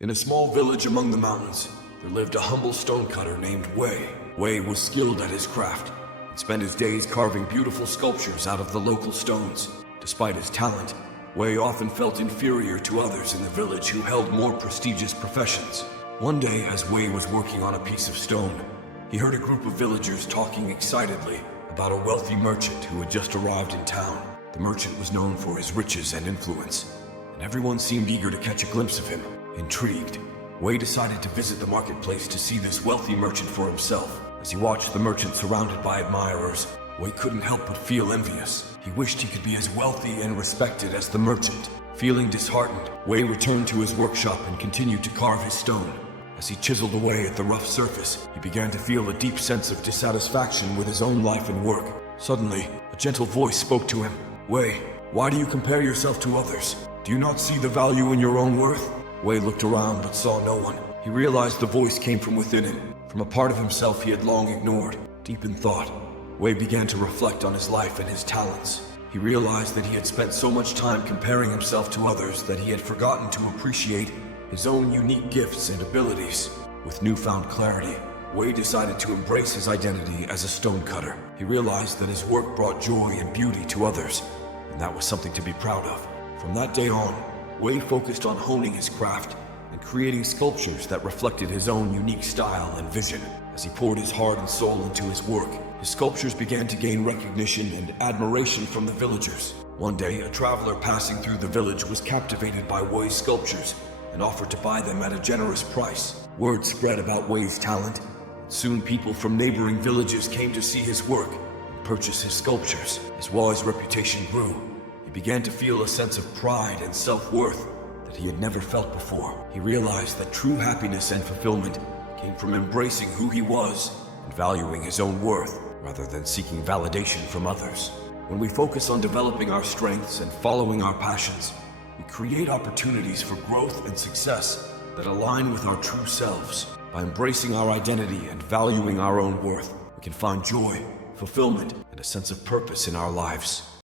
In a small village among the mountains, there lived a humble stonecutter named Wei. Wei was skilled at his craft and spent his days carving beautiful sculptures out of the local stones. Despite his talent, Wei often felt inferior to others in the village who held more prestigious professions. One day, as Wei was working on a piece of stone, he heard a group of villagers talking excitedly about a wealthy merchant who had just arrived in town. The merchant was known for his riches and influence, and everyone seemed eager to catch a glimpse of him. Intrigued, Wei decided to visit the marketplace to see this wealthy merchant for himself. As he watched the merchant surrounded by admirers, Wei couldn't help but feel envious. He wished he could be as wealthy and respected as the merchant. Feeling disheartened, Wei returned to his workshop and continued to carve his stone. As he chiseled away at the rough surface, he began to feel a deep sense of dissatisfaction with his own life and work. Suddenly, a gentle voice spoke to him. "Wei, why do you compare yourself to others? Do you not see the value in your own worth?" Wei looked around but saw no one. He realized the voice came from within him, from a part of himself he had long ignored. Deep in thought, Wei began to reflect on his life and his talents. He realized that he had spent so much time comparing himself to others that he had forgotten to appreciate his own unique gifts and abilities. With newfound clarity, Wei decided to embrace his identity as a stonecutter. He realized that his work brought joy and beauty to others, and that was something to be proud of. From that day on, Wei focused on honing his craft and creating sculptures that reflected his own unique style and vision. As he poured his heart and soul into his work, his sculptures began to gain recognition and admiration from the villagers. One day, a traveler passing through the village was captivated by Wei's sculptures and offered to buy them at a generous price. Word spread about Wei's talent. Soon people from neighboring villages came to see his work and purchase his sculptures. As Wei's reputation grew, he began to feel a sense of pride and self-worth that he had never felt before. He realized that true happiness and fulfillment came from embracing who he was and valuing his own worth rather than seeking validation from others. When we focus on developing our strengths and following our passions, we create opportunities for growth and success that align with our true selves. By embracing our identity and valuing our own worth, we can find joy, fulfillment, and a sense of purpose in our lives.